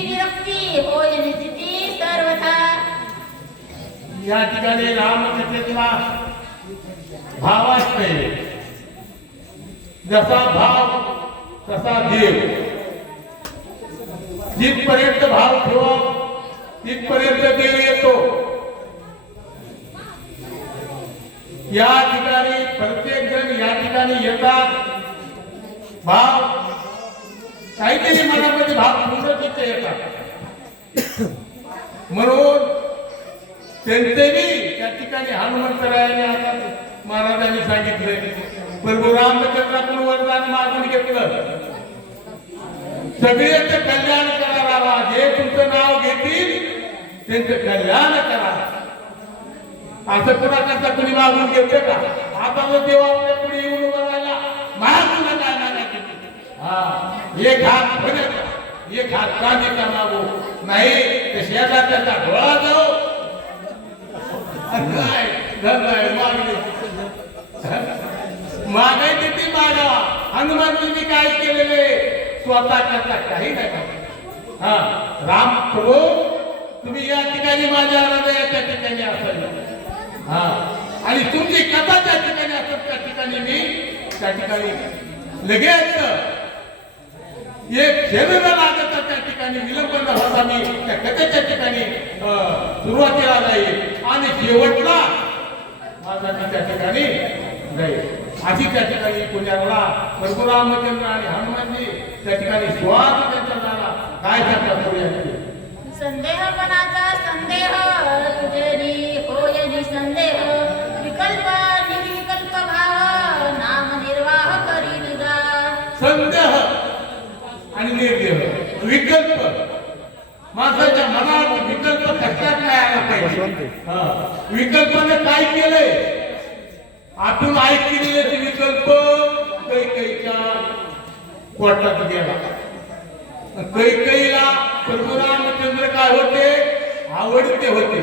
विरक्ती होय निश्चिती सर्वथा. या ठिकाणी रामकथेतला भाव असते. जसा भाव तसा देव. जिथपर्यंत भाव ठेवा तिथपर्यंत देव येतो. या ठिकाणी प्रत्येक जण या ठिकाणी येतात. भाव काहीतरी मनामध्ये भाव पूर्ण तिथे येतात. म्हणून त्यांनी त्या ठिकाणी हनुमंतरायाने आता महाराजांनी सांगितले प्रभू रामचंद्रातून वरदान मागून घेतलं. सगळ्यांचं कल्याण करायला जे तुमचं नाव घेतील त्यांचं कल्याण करा. असं कुणाकरता कुणी मागून घेते का? आता जो देव आपल्या पुढे येऊन उभा राहिला महाराज काय मागायचे? एक हात भरत एक हात कांदे का मागू नाही ते शेजारचा डोळा जाऊ काय मागायचे ती मागावा. हनुमानजींनी काय केलेले स्वतः करता काही नाही. हा राम प्रभू तुम्ही या ठिकाणी माझ्या हृदयाच्या ठिकाणी असाल. हा आणि तुमची कथा त्या ठिकाणी असत त्या ठिकाणी मी त्या ठिकाणी लगेच एक क्षण लागत त्या ठिकाणी विलंब न होता मी त्या कथेच्या ठिकाणी सुरुवातीला जाईल आणि शेवटला माझा मी त्या ठिकाणी जाईल. अशी त्या ठिकाणी पुण्याला प्रभू रामचंद्र आणि हनुमानजी त्या ठिकाणी स्वार्थ त्यांचा झाला. काय करता करूया संदेहपणाचा संदेह तुझे होय निसंदेह. विकल्प निर्विकल्प भाव नाम निर्वाह करी तुझा. संदेह आणि निर्देह विकल्प माणसाच्या मनात विकल्प कशात काय आला पाहिजे. विकल्पाने काय केलंय आपण ऐकलेले ते विकल्प कैकेयीच्या पोटात गेला. कैकेयीला प्रभू रामचंद्र काय होते आवडते होते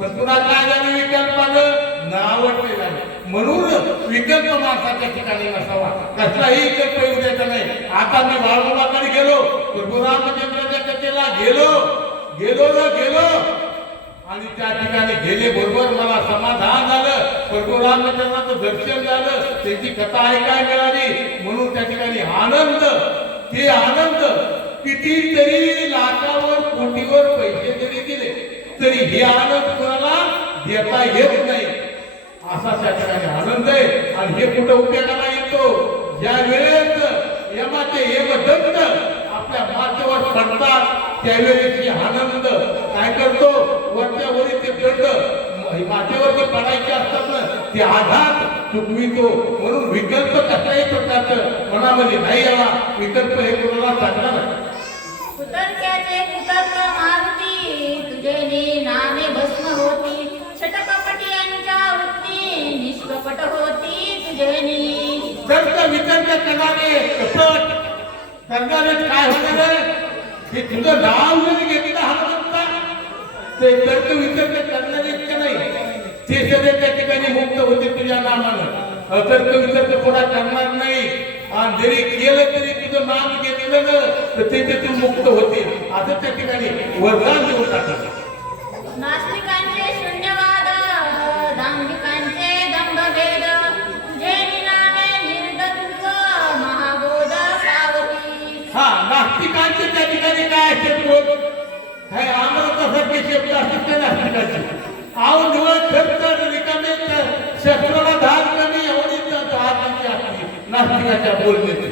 पण पुन्हा काय झालं विकल्पानं न आवडते झाले. म्हणून विकल्प माणसाच्या ठिकाणी नसावा. कसलाही विकल्प येऊ द्यायचा नाही. आता मी बाळूमाकडे गेलो प्रभू रामचंद्राच्या कथेला गेलो आणि त्या ठिकाणी गेले बरोबर मला समाधान झालं. प्रभू रामचंद्राचं दर्शन झालं. त्याची कथा ऐकायला मिळाली म्हणून त्या ठिकाणी आनंद. ते आनंद कितीतरी लाखावर कोटीवर पैसे जरी दिले तरी हे आनंद कोणाला देता येत नाही. असा त्या ठिकाणी आनंद आहे. आणि हे कुठं उपयोगाला येतो ज्या वेळेस यमाचे यमदंड आपल्या माथेवर पडतात त्यावेळेस आनंद काय करतो वरच्या वरी ते दंड माथेवरती पडायचे असतात ना ते आघात चुकवितो. म्हणून विकल्प कशाही प्रकारचं मनामध्ये नाही यावा. विकल्प हे कोणाला चांगला नाही. कुतर्क्याचे कुतर्क मारुती तुझे नामे भस्म होती. षटकपटीयांच्या वृत्ती निष्कपट होती तुझे. तर्क वितर्क करणारे कपट करणारे काय होणार हे तुझं नाव जरी घेतलं हनुमंता ते तर्क वितर्क करणारे इतकं नाही. ते सगळे त्या ठिकाणी मुक्त होते तुझ्या नामानं. तर्क वितर्क कोणा करणार नाही. आणि जरी केलं तरी तुझं नाम घेतलं ना तर ते तू मुक्त होते. असं त्या ठिकाणी वरदान देऊन टाकलं. नास्तिकांचे शून्यवाद दांभिकांचे दंभभेद तुझे नामे निर्गत महाबोध सावधी. हा नास्तिकांचे त्या ठिकाणी काय शब्द काय अमृतासारखे शब्द असतात त्या नास्तिकांचे. आव निवड खर्च रिकामे शस्त्राला धार कमी एवढीच नास्तिकाच्या बोलण्याची.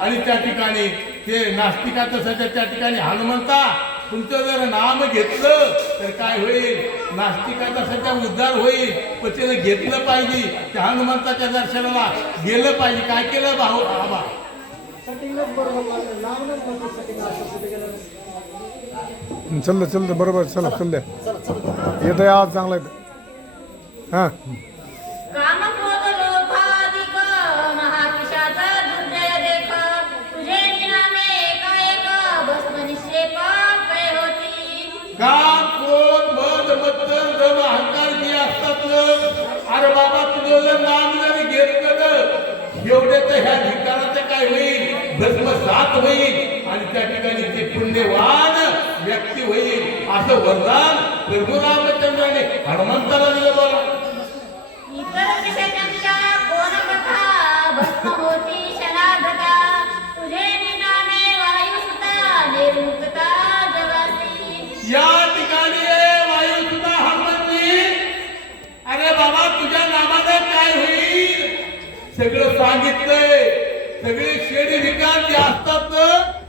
आणि त्या ठिकाणी ते नास्तिकाचं सध्या त्या ठिकाणी हनुमंता तुमचं जर नाम घेतलं तर काय होईल नास्तिकाचा सध्या उद्धार होईल. पण त्यानं घेतलं पाहिजे. त्या हनुमंताच्या दर्शनाला गेलं पाहिजे. काय केलं भाऊ आबा चल बरोबर चला चल येत आज चांगला हा काम क्रोध लोभाधिक महापिशाच दुर्जय देख तुझे नामे एकाएक भस्म निक्षेप पै होती. काम क्रोध मद मत्सर दम अहंकार जे असतात अरे बाबा तुझं जर नाम जरी घेतलं एवढे तर ह्या धिकाराचं काय होईल भस्मसात होईल. आणि त्या ठिकाणी ते पुण्य असं वरदान प्रभू रामचंद्राने हनुमंताला दिलं बोला. इतर पिशाचांच्या कोण कथा भस्म होती शनाधता तुझे निनामे वायुसुता निर्मुक्तता जगासी. या ठिकाणी वायुसुता हनुमंती, अरे बाबा तुझ्या नामाने काय होईल सगळं सांगितलंय. सगळे शेडी विकार जे असतात ना,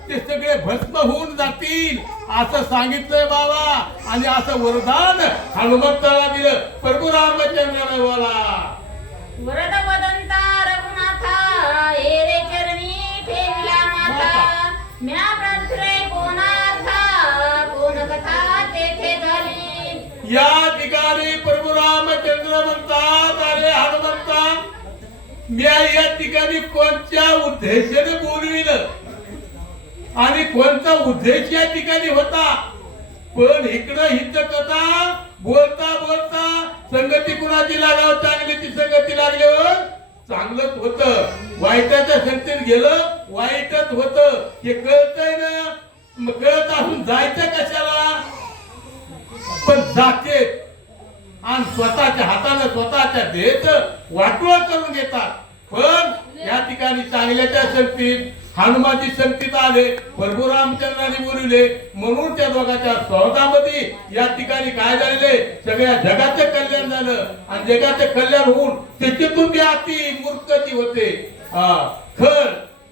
ते सगळे भस्म होऊन जातील असं सांगितलंय बाबा. आणि असं वरदान हनुमंताला दिलं प्रभू रामचंद्राने बोला. वरद वदंता रघुनाथा येरे चरणी ठेविला माता म्या प्रथरे कोणार्था कोण कथा तेथे झाली. या ठिकाणी प्रभू रामचंद्र म्हणतात, अरे हनुमंता मी या ठिकाणी कोणत्या उद्देशाने बोलविलं आणि कोणता उद्देश या ठिकाणी होता. पण इकडं हित कथा बोलता बोलता संगती कुणाची लागाव चांगली ती संगती लागल्यावर चांगलंच होत, वाईटाच्या संगतीत गेलं वाईटच होत. हे कळतंय ना, मग कळत असून जायचं कशाला. पण जाते आणि स्वतःच्या हाताने स्वतःच्या देहाचं वाटोळ करून घेतात. पण या ठिकाणी चांगल्याच्या संगतीत हनुमानची संगतीत आले, प्रभू रामचंद्राने बोलवले म्हणून त्या दोघांच्या सौदामध्ये या ठिकाणी काय झाले, सगळ्या जगाचं कल्याण झालं. आणि जगाचं कल्याण होऊन त्याच्यातून ते अति मूर्खची होते खर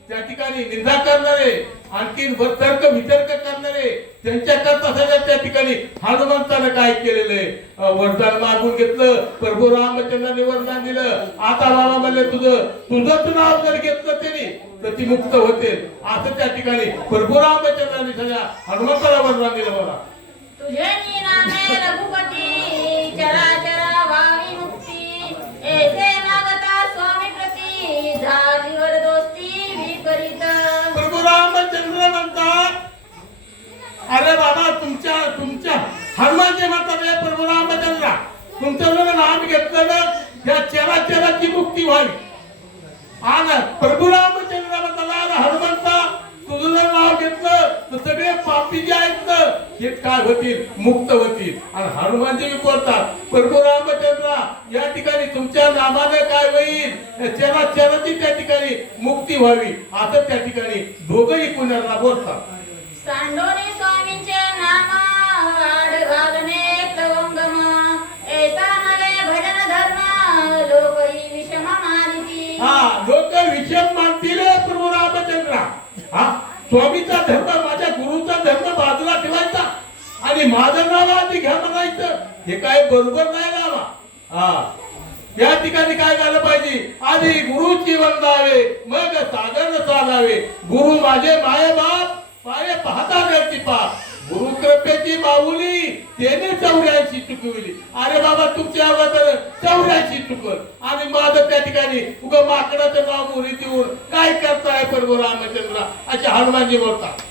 त्या ठिकाणी निंदा करणारे, आणखीन तर्क वितर्क करणारे त्यांच्या करता सगळ्या त्या ठिकाणी हनुमंतानं काय केलेलं वरदान मागून घेतलं. प्रभू रामचंद्राने वरदान दिलं. आता बाबा म्हणले तुझं नाव जर घेतलं त्यांनी तर ती मुक्त होते. असं त्या ठिकाणी प्रभू रामचंद्राने सगळ्या हनुमंताला वरदान दिलं बघा. तुझे नामे रघुपती चराचरा व्हावी मुक्ती ऐसे मागता स्वामी प्रती झालीवर दोस्ती विपरीत. प्रभू रामचंद्र म्हणतात, अरे बाबा तुमच्या हनुमानजी म्हणतात, हे प्रभू रामचंद्र तुमचं जर नाम घेतलं ना या चराचराची मुक्ती व्हावी. आणि प्रभू रामचंद्र म्हणतात, हनुमंता तुझं जर नाव घेतलं तर सगळे पापी जे आहेत ना हे काय होतील, मुक्त होतील. आणि हनुमानजी बोलतात, प्रभू रामचंद्र या ठिकाणी तुमच्या नामाने काय होईल, चराचराची त्या ठिकाणी मुक्ती व्हावी. असं त्या ठिकाणी दोघंही पुण्याला बोलतात. सांडोनी स्वामींचे नाम आड घालणे तवंगम ऐसा नवे भजन धर्म लोकही विषम मानिती. हा लोक विषम मानतील प्रभू रामचंद्र. हा स्वामीचा धर्म माझ्या गुरुचा धर्म बाजूला ठेवायचा आणि माझं नाव आधी घ्या म्हणायचं, हे काय बरोबर नाही बाबा. हा या ठिकाणी काय झालं पाहिजे, आधी गुरुची वंदावे मग साधन चालावे. गुरु माझे माये बाप पाये पाहता व्यक्ती पा गुरु कृपेची माऊली त्याने 84 चुकविली. अरे बाबा तुमच्या अगोदर 84 चुकल आणि माझं त्या ठिकाणी उगा माकडाचं नाव मुली देऊन काय करताय प्रभू रामचंद्र असे हनुमानजी बोलतात.